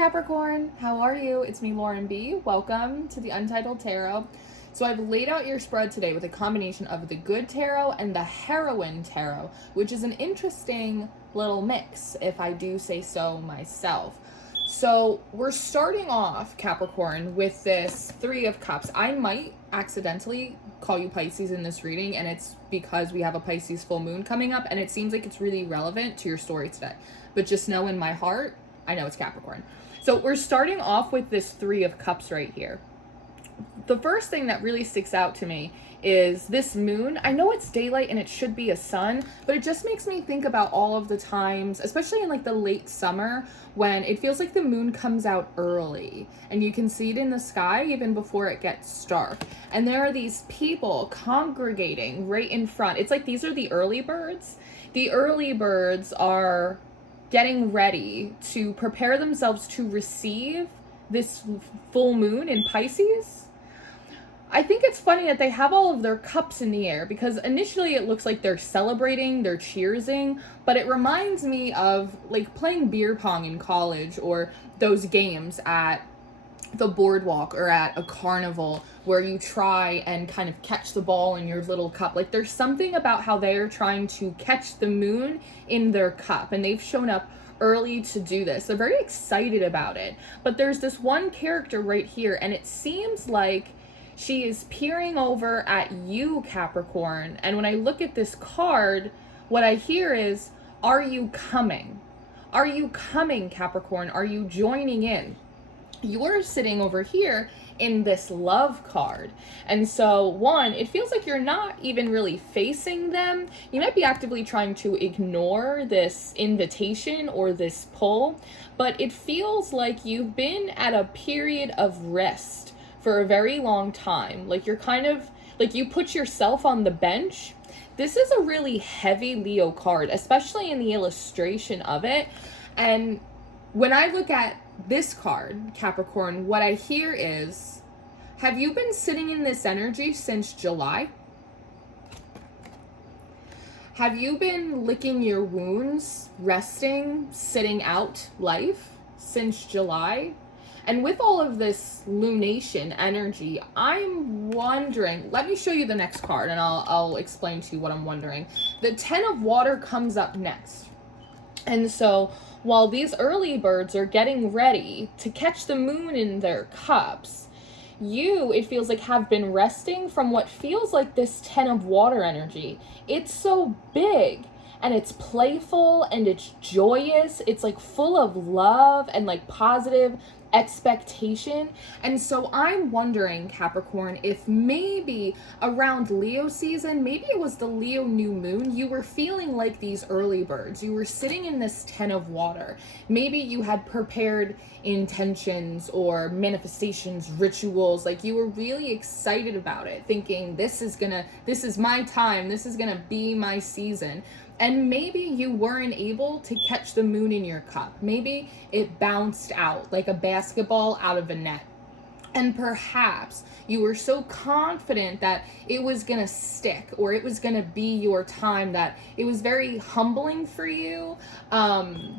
Capricorn, how are you? It's me, Lauren B. Welcome to the Untitled Tarot. So I've laid out your spread today with a combination of the Good Tarot and the Heroine Tarot, which is an interesting little mix, if I do say so myself. So we're starting off, Capricorn, with this Three of Cups. I might accidentally call you Pisces in this reading, and it's because we have a Pisces full moon coming up, and it seems like it's really relevant to your story today. But just know in my heart, I know it's Capricorn. So we're starting off with this Three of Cups right here. The first thing that really sticks out to me is this moon. I know it's daylight and it should be a sun, but it just makes me think about all of the times, especially in like the late summer, when it feels like the moon comes out early and you can see it in the sky even before it gets dark. And there are these people congregating right in front. It's like these are the early birds. The early birds are getting ready to prepare themselves to receive this full moon in Pisces. I think it's funny that they have all of their cups in the air because initially it looks like they're celebrating, they're cheersing, but it reminds me of like playing beer pong in college or those games at the boardwalk or at a carnival where you try and kind of catch the ball in your little cup. Like there's something about how they're trying to catch the moon in their cup, and they've shown up early to do this. They're very excited about it. But there's this one character right here, and it seems like she is peering over at you, Capricorn. And when I look at this card, what I hear is, are you coming? Are you coming, Capricorn? Are you joining in? You're sitting over here in this love card. And so one, it feels like you're not even really facing them. You might be actively trying to ignore this invitation or this pull, but it feels like you've been at a period of rest for a very long time. Like you're kind of like you put yourself on the bench. This is a really heavy Leo card, especially in the illustration of it. And when I look at this card, Capricorn, what I hear is, have you been sitting in this energy since July? Have you been licking your wounds, resting, sitting out life since July? And with all of this lunation energy, I'm wondering, let me show you the next card and I'll explain to you what I'm wondering. The Ten of Water comes up next. And so while these early birds are getting ready to catch the moon in their cups, you, it feels like, have been resting from what feels like this Ten of Water energy. It's so big and it's playful and it's joyous. It's like full of love and like positive expectation. And so I'm wondering, Capricorn, if maybe around Leo season, maybe it was the Leo new moon, you were feeling like these early birds. You were sitting in this Ten of Water. Maybe you had prepared intentions or manifestations, rituals, like you were really excited about it, thinking this is my time, this is gonna be my season. And maybe you weren't able to catch the moon in your cup. Maybe it bounced out like a basketball out of a net. And perhaps you were so confident that it was gonna stick or it was gonna be your time that it was very humbling for you.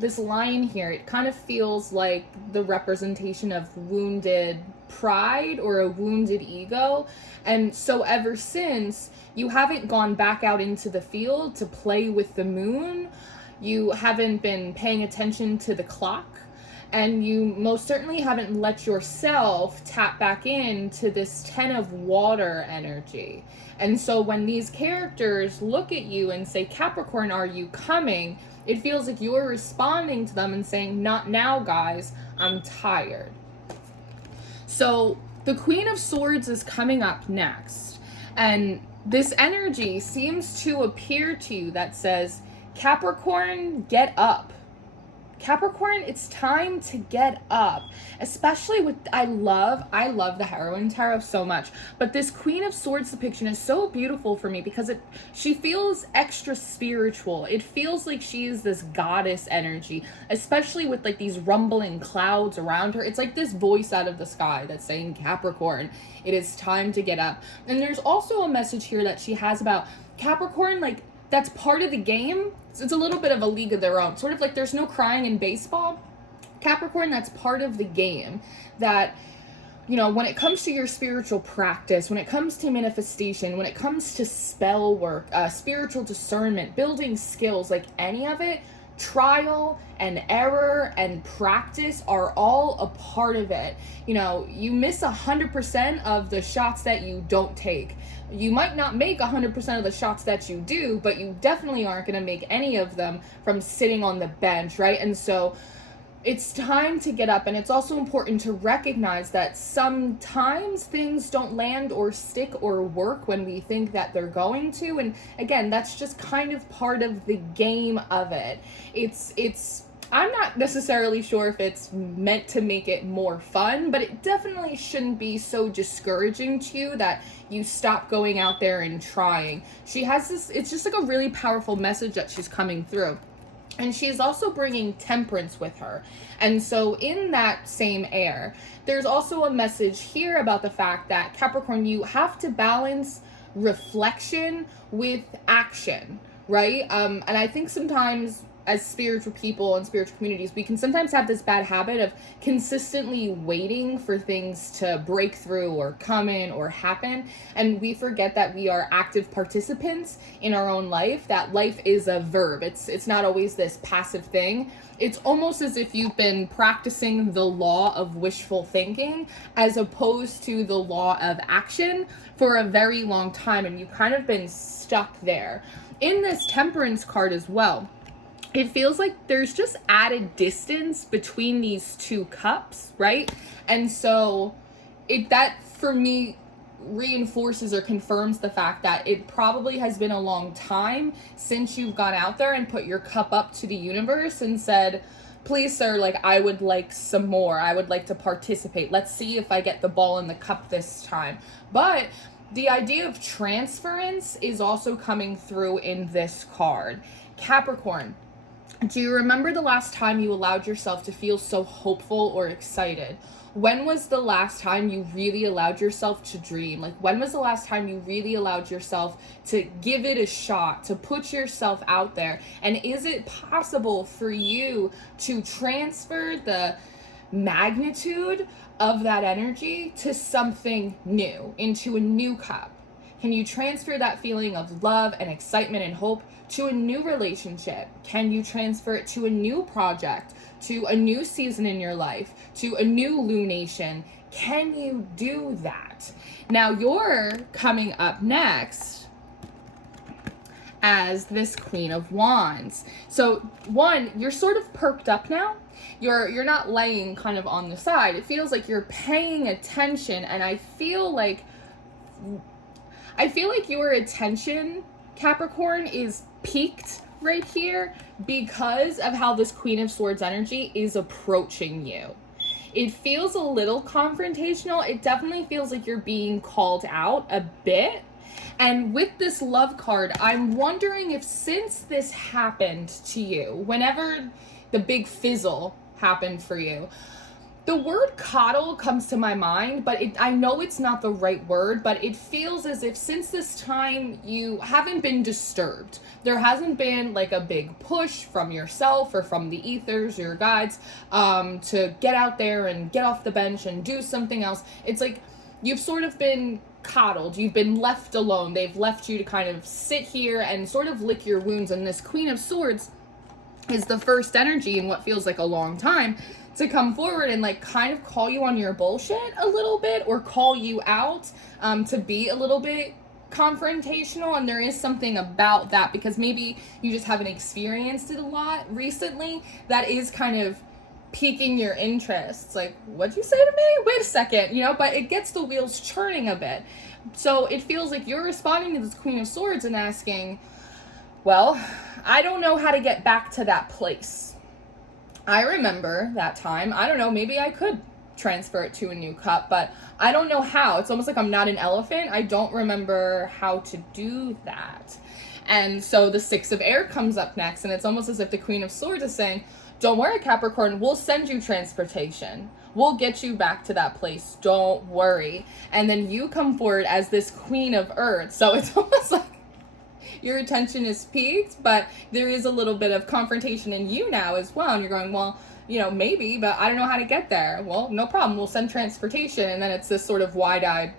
This line here, it kind of feels like the representation of wounded pride or a wounded ego. And so ever since, you haven't gone back out into the field to play with the moon. You haven't been paying attention to the clock. And you most certainly haven't let yourself tap back into this Ten of Water energy. And so when these characters look at you and say, Capricorn, are you coming? It feels like you're responding to them and saying, not now, guys, I'm tired. So the Queen of Swords is coming up next. And this energy seems to appear to you that says, Capricorn, get up. Capricorn, it's time to get up. Especially with, I love the Heroine Tarot so much. But this Queen of Swords depiction is so beautiful for me because she feels extra spiritual. It feels like she is this goddess energy, especially with like these rumbling clouds around her. It's like this voice out of the sky that's saying, Capricorn, it is time to get up. And there's also a message here that she has about Capricorn, like, that's part of the game. So it's a little bit of a league of their own. Sort of like there's no crying in baseball. Capricorn, that's part of the game. That, you know, when it comes to your spiritual practice, when it comes to manifestation, when it comes to spell work, spiritual discernment, building skills, like any of it, trial and error and practice are all a part of it. You know, you miss 100% of the shots that you don't take. You might not make 100% of the shots that you do, but you definitely aren't going to make any of them from sitting on the bench, right? And so it's time to get up, and it's also important to recognize that sometimes things don't land or stick or work when we think that they're going to, and again, that's just kind of part of the game of it. It's I'm not necessarily sure if it's meant to make it more fun, but it definitely shouldn't be so discouraging to you that you stop going out there and trying. She has this, it's just like a really powerful message that she's coming through. And she is also bringing temperance with her. And so in that same air, there's also a message here about the fact that Capricorn, you have to balance reflection with action, right? And I think sometimes as spiritual people and spiritual communities, we can sometimes have this bad habit of consistently waiting for things to break through or come in or happen. And we forget that we are active participants in our own life, that life is a verb. It's not always this passive thing. It's almost as if you've been practicing the law of wishful thinking as opposed to the law of action for a very long time. And you've kind of been stuck there. In this temperance card as well, it feels like there's just added distance between these two cups, right? And so that for me reinforces or confirms the fact that it probably has been a long time since you've gone out there and put your cup up to the universe and said, please, sir, like, I would like some more. I would like to participate. Let's see if I get the ball in the cup this time. But the idea of transference is also coming through in this card. Capricorn, do you remember the last time you allowed yourself to feel so hopeful or excited? When was the last time you really allowed yourself to dream? Like, when was the last time you really allowed yourself to give it a shot, to put yourself out there? And is it possible for you to transfer the magnitude of that energy to something new, into a new cup? Can you transfer that feeling of love and excitement and hope to a new relationship? Can you transfer it to a new project, to a new season in your life, to a new lunation? Can you do that? Now you're coming up next as this Queen of Wands. So one, you're sort of perked up now. You're not laying kind of on the side. It feels like you're paying attention, and I feel like your attention, Capricorn, is peaked right here because of how this Queen of Swords energy is approaching you. It feels a little confrontational. It definitely feels like you're being called out a bit. And with this love card, I'm wondering if since this happened to you, whenever the big fizzle happened for you, the word coddle comes to my mind, but I know it's not the right word, but it feels as if since this time you haven't been disturbed. There hasn't been like a big push from yourself or from the ethers, your guides, to get out there and get off the bench and do something else. It's like you've sort of been coddled. You've been left alone. They've left you to kind of sit here and sort of lick your wounds. And this Queen of Swords is the first energy in what feels like a long time to come forward and like kind of call you on your bullshit a little bit, or call you out, to be a little bit confrontational. And there is something about that, because maybe you just haven't experienced it a lot recently, that is kind of piquing your interests. Like, what'd you say to me? Wait a second, you know, but it gets the wheels churning a bit. So it feels like you're responding to this Queen of Swords and asking, well, I don't know how to get back to that place. I remember that time. I don't know, maybe I could transfer it to a new cup, but I don't know how. It's almost like I'm not an elephant. I don't remember how to do that. And so the Six of Air comes up next, and it's almost as if the Queen of Swords is saying, don't worry, Capricorn, we'll send you transportation. We'll get you back to that place. Don't worry. And then you come forward as this Queen of Earth. So it's almost like your attention is peaked, but there is a little bit of confrontation in you now as well. And you're going, well, maybe, but I don't know how to get there. Well, no problem. We'll send transportation. And then it's this sort of wide-eyed,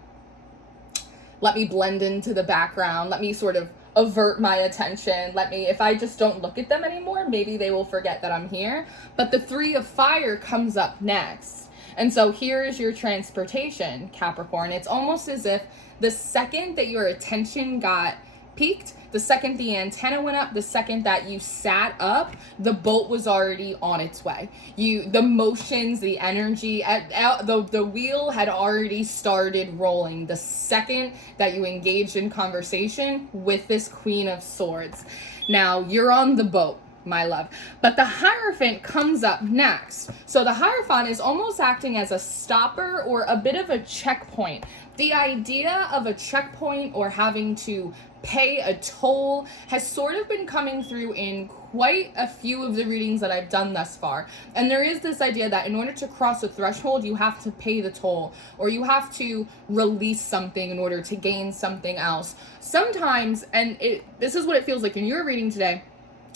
let me blend into the background. Let me sort of avert my attention. If I just don't look at them anymore, maybe they will forget that I'm here. But the 3 of Fire comes up next. And so here is your transportation, Capricorn. It's almost as if the second that your attention got peaked, the second the antenna went up, the second that you sat up, the boat was already on its way. The motions, the energy, the wheel had already started rolling the second that you engaged in conversation with this Queen of Swords. Now, you're on the boat, my love. But the Hierophant comes up next. So the Hierophant is almost acting as a stopper or a bit of a checkpoint. The idea of a checkpoint or having to pay a toll has sort of been coming through in quite a few of the readings that I've done thus far. And there is this idea that in order to cross a threshold, you have to pay the toll, or you have to release something in order to gain something else. Sometimes, and this is what it feels like in your reading today,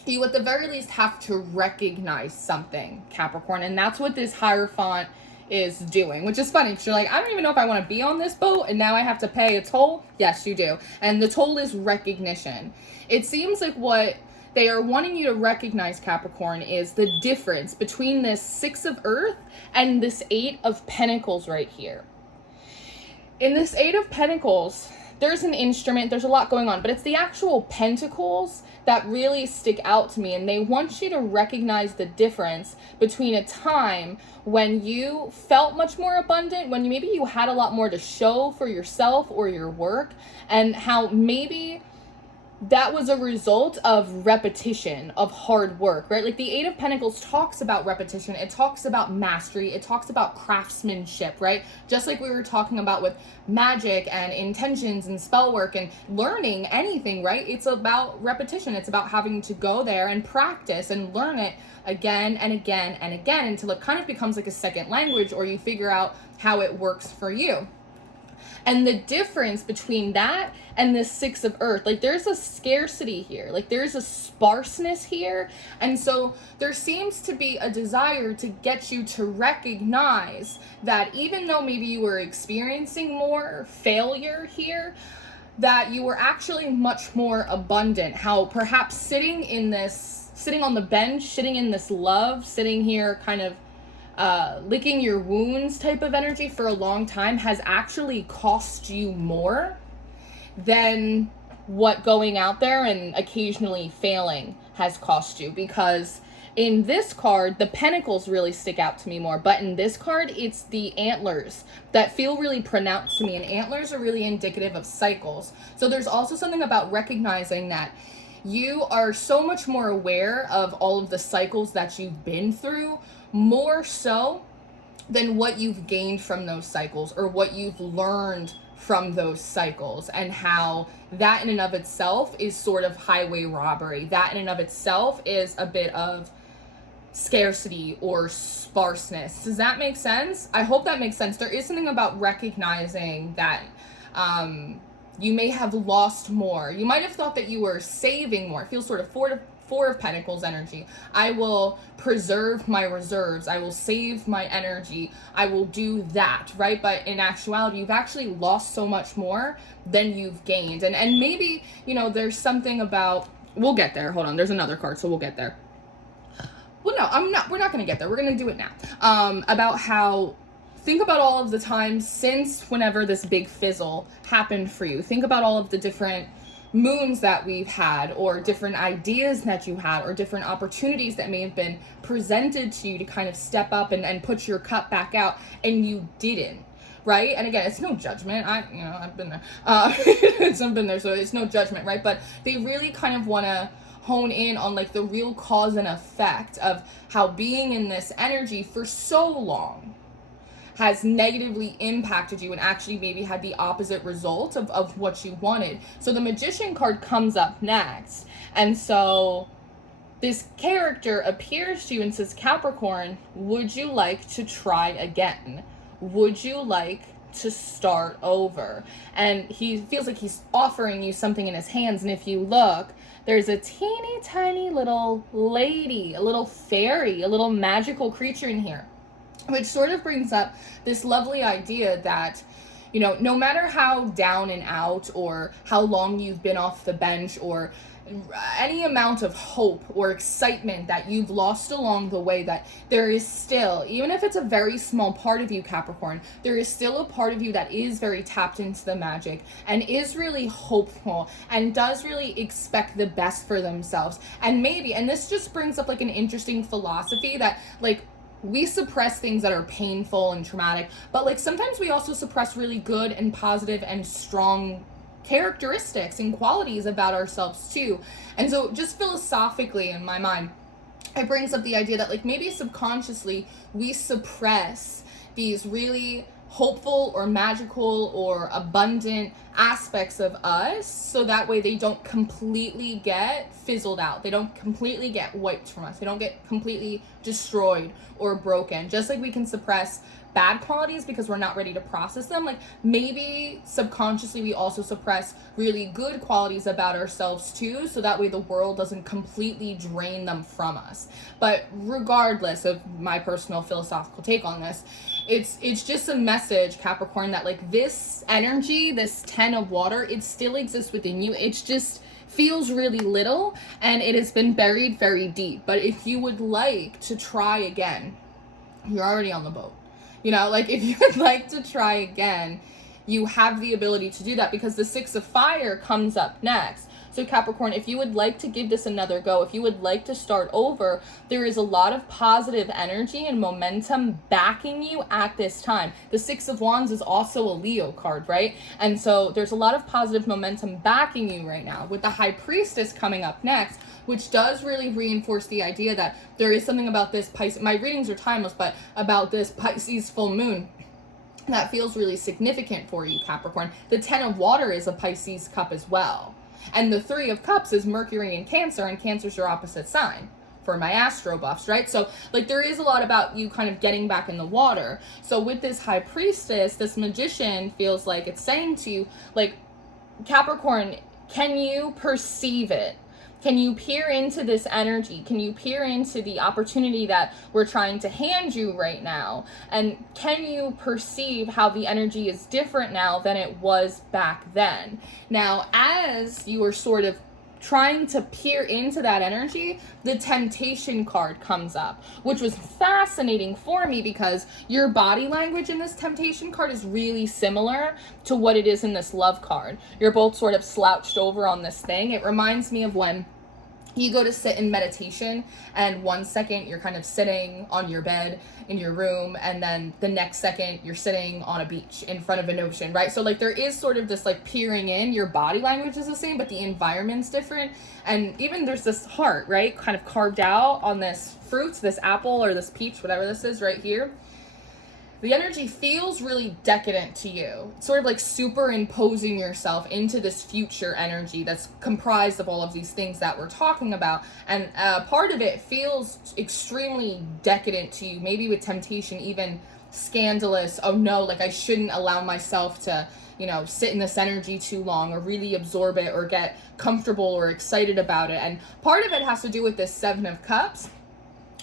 you at the very least have to recognize something, Capricorn. And that's what this Hierophant is doing, which is funny because you're like, I don't even know if I want to be on this boat and now I have to pay a toll. Yes, you do. And the toll is recognition. It seems like what they are wanting you to recognize, Capricorn, is the difference between this 6 of Earth and this 8 of Pentacles right here. In this 8 of Pentacles, there's an instrument, there's a lot going on, but it's the actual pentacles that really stick out to me. And they want you to recognize the difference between a time when you felt much more abundant, when maybe you had a lot more to show for yourself or your work, and how maybe that was a result of repetition, of hard work, right? Like the 8 of Pentacles talks about repetition. It talks about mastery. It talks about craftsmanship, right? Just like we were talking about with magic and intentions and spell work and learning anything, right? It's about repetition. It's about having to go there and practice and learn it again and again and again until it kind of becomes like a second language, or you figure out how it works for you. And the difference between that and the 6 of Earth, like there's a scarcity here, like there's a sparseness here. And so there seems to be a desire to get you to recognize that even though maybe you were experiencing more failure here, that you were actually much more abundant. How perhaps sitting on the bench, sitting in this love, sitting here kind of licking your wounds type of energy for a long time has actually cost you more than what going out there and occasionally failing has cost you. Because in this card, the pentacles really stick out to me more, but in this card, it's the antlers that feel really pronounced to me, and antlers are really indicative of cycles. So there's also something about recognizing that you are so much more aware of all of the cycles that you've been through, more so than what you've gained from those cycles or what you've learned from those cycles, and how that in and of itself is sort of highway robbery. That in and of itself is a bit of scarcity or sparseness. Does that make sense? I hope that makes sense. There is something about recognizing that you may have lost more. You might have thought that you were saving more. It feels sort of Four of Pentacles energy. I will preserve my reserves. I will save my energy. I will do that, right? But in actuality, you've actually lost so much more than you've gained. And maybe, there's something about, we'll get there. Hold on. There's another card, so we'll get there. Well, no, we're not going to get there. We're going to do it now. About how, think about all of the times since whenever this big fizzle happened for you. Think about all of the different moons that we've had, or different ideas that you had, or different opportunities that may have been presented to you to kind of step up and put your cup back out, and you didn't, right? And again, it's no judgment. I've been there. I've been there, so it's no judgment, right? But they really kind of want to hone in on like the real cause and effect of how being in this energy for so long has negatively impacted you and actually maybe had the opposite result of what you wanted. So the Magician card comes up next. And so this character appears to you and says, Capricorn, would you like to try again? Would you like to start over. And he feels like he's offering you something in his hands. And if you look, there's a teeny tiny little lady, a little fairy, a little magical creature in here, which sort of brings up this lovely idea that, you know, no matter how down and out or how long you've been off the bench or any amount of hope or excitement that you've lost along the way, that there is still, even if it's a very small part of you, Capricorn, there is still a part of you that is very tapped into the magic and is really hopeful and does really expect the best for themselves. And maybe, and this just brings up like an interesting philosophy that, like, we suppress things that are painful and traumatic, but like sometimes we also suppress really good and positive and strong characteristics and qualities about ourselves too. And so just philosophically in my mind, it brings up the idea that like maybe subconsciously we suppress these really hopeful or magical or abundant aspects of us, so that way they don't completely get fizzled out. They don't completely get wiped from us. They don't get completely destroyed or broken. Just like we can suppress bad qualities because we're not ready to process them, like maybe subconsciously we also suppress really good qualities about ourselves too, so that way the world doesn't completely drain them from us. But regardless of my personal philosophical take on this, it's just a message, Capricorn, that like this energy, this 10 of water, it still exists within you. It's just feels really little and it has been buried very deep. But if you would like to try again, you're already on the boat. You know, like if you would like to try again, you have the ability to do that because the 6 of fire comes up next. So Capricorn, if you would like to give this another go, if you would like to start over, there is a lot of positive energy and momentum backing you at this time. The 6 of Wands is also a Leo card, right? And so there's a lot of positive momentum backing you right now with the High Priestess coming up next, which does really reinforce the idea that there is something about this Pisces, my readings are timeless, but about this Pisces full moon that feels really significant for you, Capricorn. The 10 of water is a Pisces cup as well. And the 3 of cups is Mercury in Cancer, and Cancer's your opposite sign for my astro buffs, right? So like there is a lot about you kind of getting back in the water. So with this High Priestess, this magician feels like it's saying to you, like, Capricorn, can you perceive it? Can you peer into this energy? Can you peer into the opportunity that we're trying to hand you right now? And can you perceive how the energy is different now than it was back then? Now, as you are sort of trying to peer into that energy, the Temptation card comes up, which was fascinating for me because your body language in this Temptation card is really similar to what it is in this Love card. You're both sort of slouched over on this thing. It reminds me of when you go to sit in meditation and 1 second you're kind of sitting on your bed in your room and then the next second you're sitting on a beach in front of an ocean, right? So like there is sort of this like peering in, your body language is the same but the environment's different. And even there's this heart, right, kind of carved out on this fruit, this apple or this peach, whatever this is right here. The energy feels really decadent to you. It's sort of like superimposing yourself into this future energy that's comprised of all of these things that we're talking about. And part of it feels extremely decadent to you, maybe with temptation, even scandalous. Oh no, like I shouldn't allow myself to, you know, sit in this energy too long or really absorb it or get comfortable or excited about it. And part of it has to do with this 7 of Cups.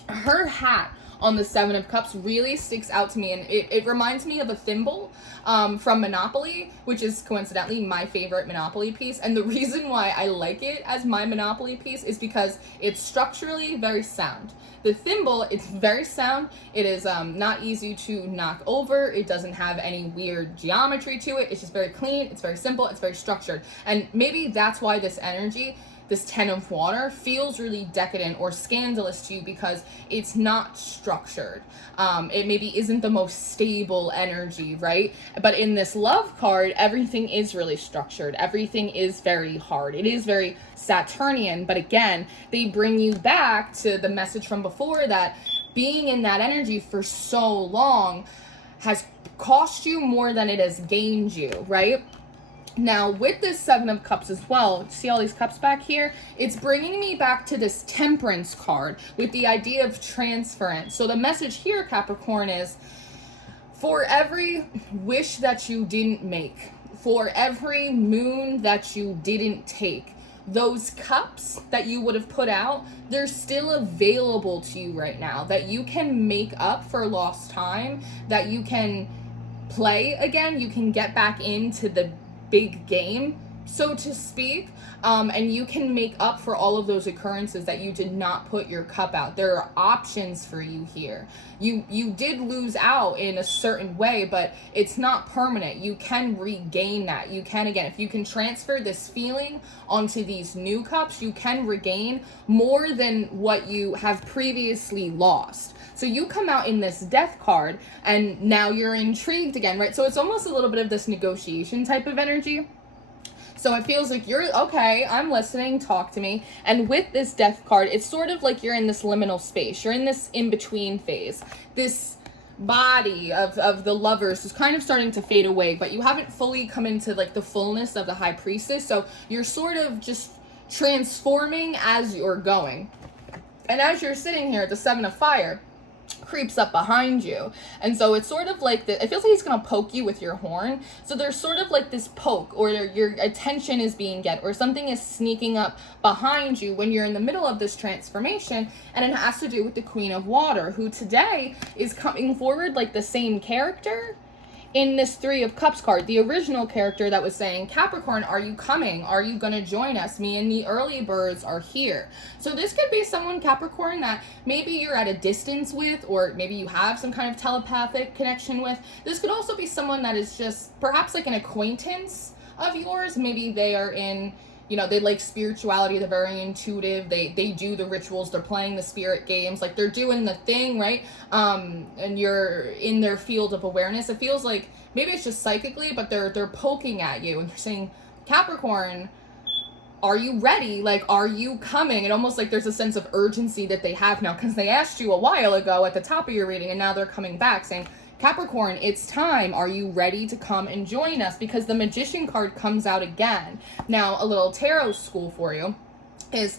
Her hat on the 7 of Cups really sticks out to me, and it reminds me of a thimble from Monopoly, which is coincidentally my favorite Monopoly piece. And the reason why I like it as my Monopoly piece is because it's structurally very sound. The thimble, it's very sound. It is not easy to knock over. It doesn't have any weird geometry to it. It's just very clean. It's very simple. It's very structured. And maybe that's why this energy, this 10 of water, feels really decadent or scandalous to you because it's not structured. It maybe isn't the most stable energy, right? But in this love card, everything is really structured. Everything is very hard. It is very Saturnian, but again, they bring you back to the message from before that being in that energy for so long has cost you more than it has gained you, right? Now, with this 7 of Cups as well, see all these cups back here? It's bringing me back to this Temperance card with the idea of transference. So the message here, Capricorn, is For every wish that you didn't make, for every moon that you didn't take, those cups that you would have put out, they're still available to you right now, that you can make up for lost time, that you can play again, you can get back into the big game, so to speak, and you can make up for all of those occurrences that you did not put your cup out. There are options for you here. You did lose out in a certain way, but it's not permanent. You can regain that. You can, again, if you can transfer this feeling onto these new cups, you can regain more than what you have previously lost. So you come out in this death card, and now you're intrigued again, right? So it's almost a little bit of this negotiation type of energy. So it feels like you're, okay, I'm listening, talk to me. And with this death card, it's sort of like you're in this liminal space. You're in this in-between phase. This body of the lovers is kind of starting to fade away, but you haven't fully come into like the fullness of the high priestess. So you're sort of just transforming as you're going. And as you're sitting here, the Seven of Fire creeps up behind you, and so it's sort of like it feels like he's gonna poke you with your horn. So there's sort of like this poke, or your attention is being get, or something is sneaking up behind you when you're in the middle of this transformation. And it has to do with the Queen of Water, who today is coming forward like the same character in this Three of Cups card, the original character that was saying, Capricorn, are you coming? Are you going to join us? Me and the early birds are here. So this could be someone, Capricorn, that maybe you're at a distance with, or maybe you have some kind of telepathic connection with. This could also be someone that is just perhaps like an acquaintance of yours. Maybe they are in, you know, they like spirituality, they're very intuitive, they do the rituals, they're playing the spirit games, like they're doing the thing, right? And you're in their field of awareness. It feels like maybe it's just psychically, but they're poking at you and they're saying, Capricorn, are you ready? Like, are you coming? And almost like there's a sense of urgency that they have now, because they asked you a while ago at the top of your reading, and now they're coming back saying, Capricorn, it's time. Are you ready to come and join us? Because the Magician card comes out again. Now, a little tarot school for you is,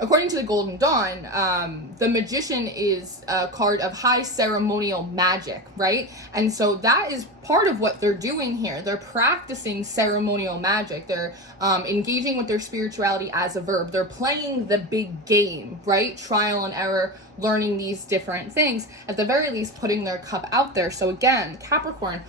according to the Golden Dawn, the Magician is a card of high ceremonial magic, right? And so that is part of what they're doing here. They're practicing ceremonial magic. They're engaging with their spirituality as a verb. They're playing the big game, right? Trial and error, learning these different things. At the very least, putting their cup out there. So again, Capricorn,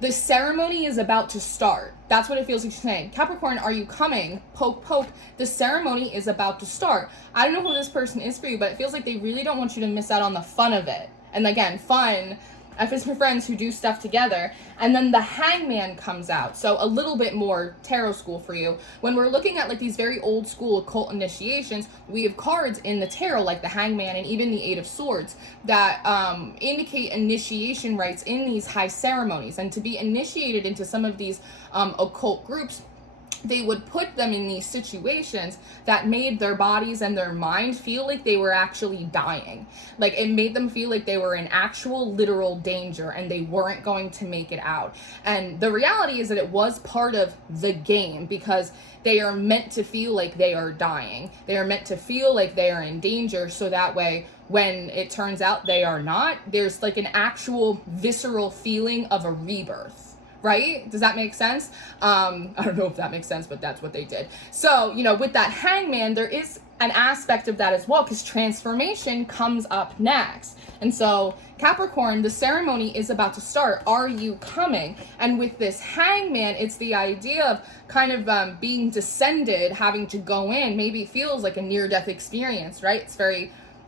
the ceremony is about to start. That's what it feels like you're saying. Capricorn, are you coming? Poke, poke. The ceremony is about to start. I don't know who this person is for you, but it feels like they really don't want you to miss out on the fun of it. And again, fun, F is for friends who do stuff together. And then the Hangman comes out. So a little bit more tarot school for you. When we're looking at like these very old school occult initiations, we have cards in the tarot like the Hangman and even the Eight of Swords that indicate initiation rites in these high ceremonies. And to be initiated into some of these occult groups, they would put them in these situations that made their bodies and their mind feel like they were actually dying. Like it made them feel like they were in actual literal danger and they weren't going to make it out. And the reality is that it was part of the game, because they are meant to feel like they are dying. They are meant to feel like they are in danger, so that way when it turns out they are not, there's like an actual visceral feeling of a rebirth. Right? Does that make sense? I don't know if that makes sense, but that's what they did. So, you know, with that Hangman, there is an aspect of that as well, because transformation comes up next. And so, Capricorn, the ceremony is about to start. Are you coming? And with this Hangman, it's the idea of kind of being descended, having to go in. Maybe it feels like a near-death experience, right?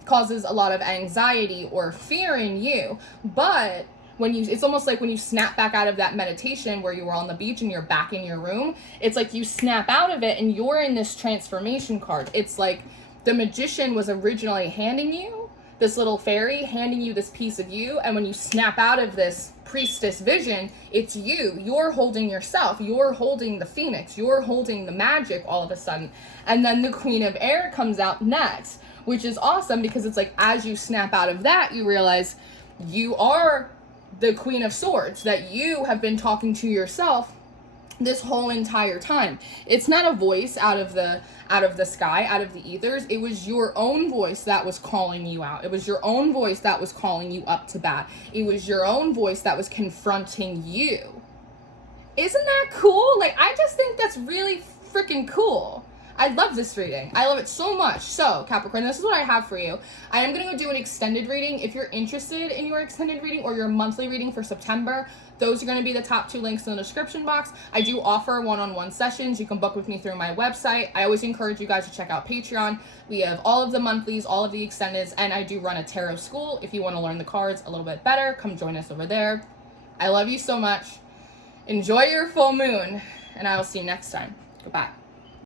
Causes a lot of anxiety or fear in you, but it's almost like when you snap back out of that meditation where you were on the beach and you're back in your room, it's like you snap out of it and you're in this transformation card. It's like the Magician was originally handing you this little fairy, handing you this piece of you, and when you snap out of this priestess vision, it's you. You're holding yourself. You're holding the phoenix. You're holding the magic all of a sudden. And then the Queen of Air comes out next, which is awesome, because it's like as you snap out of that, you realize you are the Queen of Swords, that you have been talking to yourself this whole entire time. It's not a voice out of the sky, out of the ethers. It was your own voice that was calling you out. It was your own voice that was calling you up to bat. It was your own voice that was confronting you. Isn't that cool? Like, I just think that's really freaking cool. I love this reading. I love it so much. So, Capricorn, this is what I have for you. I am going to do an extended reading. If you're interested in your extended reading or your monthly reading for September, those are going to be the top 2 links in the description box. I do offer one-on-one sessions. You can book with me through my website. I always encourage you guys to check out Patreon. We have all of the monthlies, all of the extendeds, and I do run a tarot school. If you want to learn the cards a little bit better, come join us over there. I love you so much. Enjoy your full moon, and I will see you next time. Goodbye.